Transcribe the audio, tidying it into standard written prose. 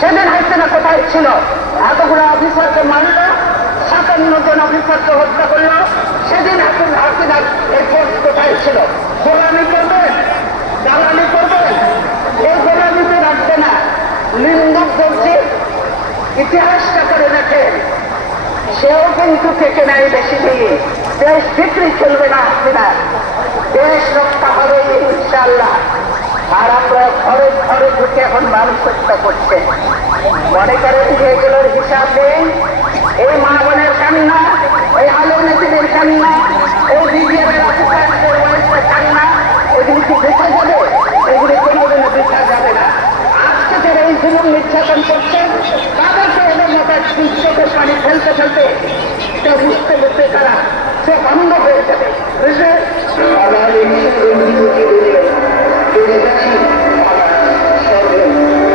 সেদিন হাসিনা কোথায় ছিল? এতগুলো অফিসারকে মারল, 57 জন অফিসারকে হত্যা করল। সেদিন এখন হাসিনার এই ফোর্স কোথায় ছিল? গোলামি করবেন, দালালি করবেন, এই গোলামিতে রাখবে না। নিন্দক বলছি, ইতিহাসটা করে রাখেন, সেও কিন্তু থেকে নাই বেশি দিন। দেশ বিক্রি চলবে না হাসিনা, দেশ রক্ষা হবে ইনশাল্লাহ। আর আমরা ঘরে ঘরে ঢুকে এখন মানুষ হত্যা করছে। মনে করেন যে এগুলোর হিসাব নেই। এই মা বোনের কান্না, ওই আলো নেতিদের কান্না, ওই বিজেপির অফিসারদের ওয়াইফের কান্না, এগুলি কি বেঁচে যাবে? এগুলি কোনোদিনও বেঁচা যাবে না। আজকে যারা এই জীবন নির্যাতন করছেন তাদেরকে এদের মতো চোখের পানি ফেলতে ফেলতে এটা বুঝতে বুঝতে তারা চোখ অন্ধ হয়ে যাবে। বুঝলে